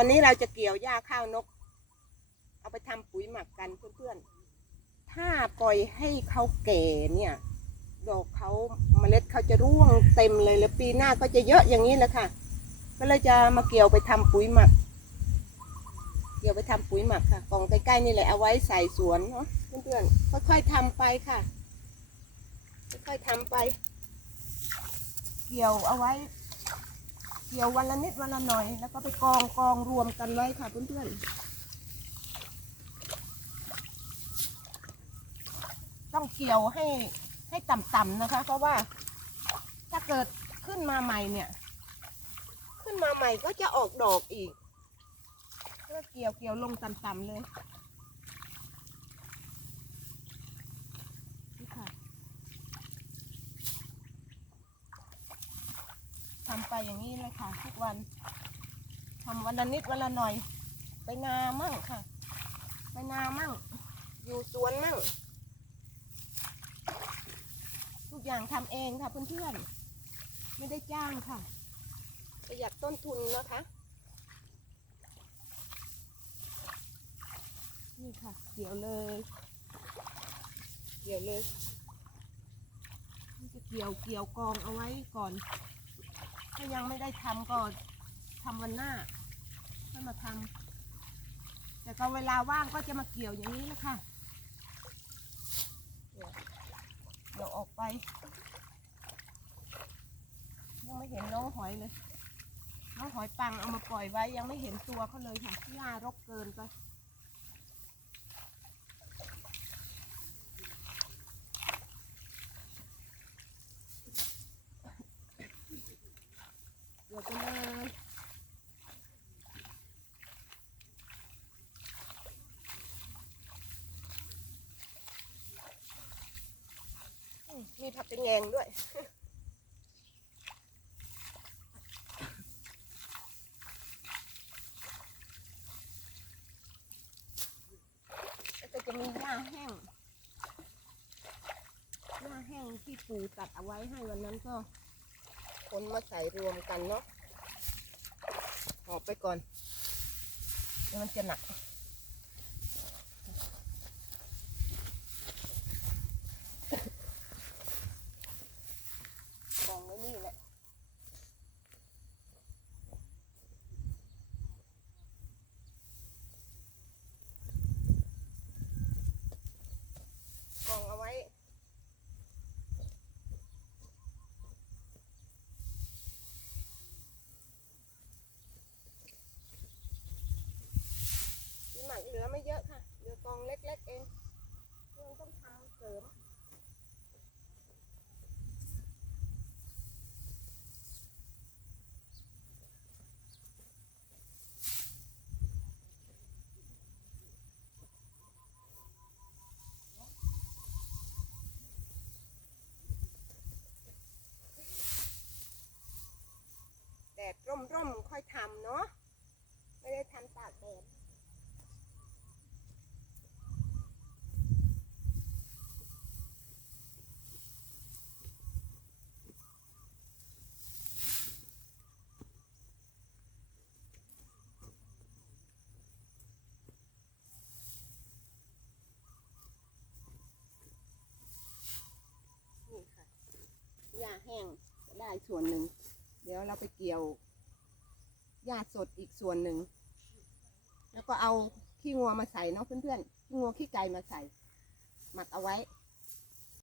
อนนี้เราจะเกี่ยวหญ้าข้าวนก เอาไปทำปุ๋ยหมักกันเพื่อนๆ ถ้าปล่อยให้เขาแก่เนี่ยดอกเขาเมล็ดเขาจะร่วงเต็มเลยแล้วปีหน้าก็จะเยอะอย่างนี้แหละค่ะ ก็เลยจะมาเกี่ยวไปทำปุ๋ยหมัก เกี่ยวไปทำปุ๋ยหมักค่ะกล่องใกล้ๆนี่แหละเอาไว้ใส่สวนเนาะเพื่อนๆค่อยๆทำไปค่ะ ค่อยๆทำไป เกี่ยวเอาไว้ เกี่ยววันละนิดวันละหน่อย แล้วก็ไปกองกองรวมกันไว้ค่ะเพื่อนๆ ต้องเกี่ยวให้ให้ต่ำๆนะคะ เพราะว่าถ้าเกิดขึ้นมาใหม่เนี่ย ขึ้นมาใหม่ก็จะออกดอกอีกก็เกี่ยวเกี่ยวลงต่ำๆเลยนี่ค่ะ ทำไปอย่างนี้เลยค่ะทุกวันทำวันละนิดวันละหน่อย ไปนามั่งค่ะ ไปนามั่ง อยู่สวนมั่ง ทุกอย่างทำเองค่ะเพื่อนๆไม่ได้จ้างค่ะ ประหยัดต้นทุนนะคะนี่ค่ะเกี่ยวเลยเกี่ยวเลยจะเกี่ยวเกี่ยวกองเอาไว้ก่อน ถ้ายังไม่ได้ทำก็ทำวันหน้าค่อยมาทำแต่ก็เวลาว่างก็จะมาเกี่ยวอย่างนี้แหละค่ะเดี๋ยวเดี๋ยวออกไปยังไม่เห็นน้องหอยเลยน้องหอยปังเอามาปล่อยไว้ยังไม่เห็นตัวเขาเลยค่ะหญ้ารกเกินไป เดี๋ยวไปเลยอืมมีผักกระแยงด้วยแล้วก็จะมีหญ้าแห้งหญ้าแห้งที่ปูตัดเอาไว้ให้วันนั้นก็คนมาใส่รวมกันเนาะ ออกไปก่อนเดี๋ยวมันจะหนักองไว้นี่แหละ กองเอาไว้ มีหมักเหลือไม่เยอะค่ะ เห เล็กๆเองยังต้องทำเสริมแดดร่มๆค่อยทำเนาะ ไม่ได้ทำตากแดด นี่ค่ะหญ้าแห้งได้ ส่วนหนึ่ง เดี๋ยวเราไปเกี่ยวหญ้าสดอีกส่วนหนึ่ง แล้วก็เอาขี้งัวมาใส่เนาะเพื่อนๆขี้งัวขี้ไก่มาใส่ หมักเอาไว้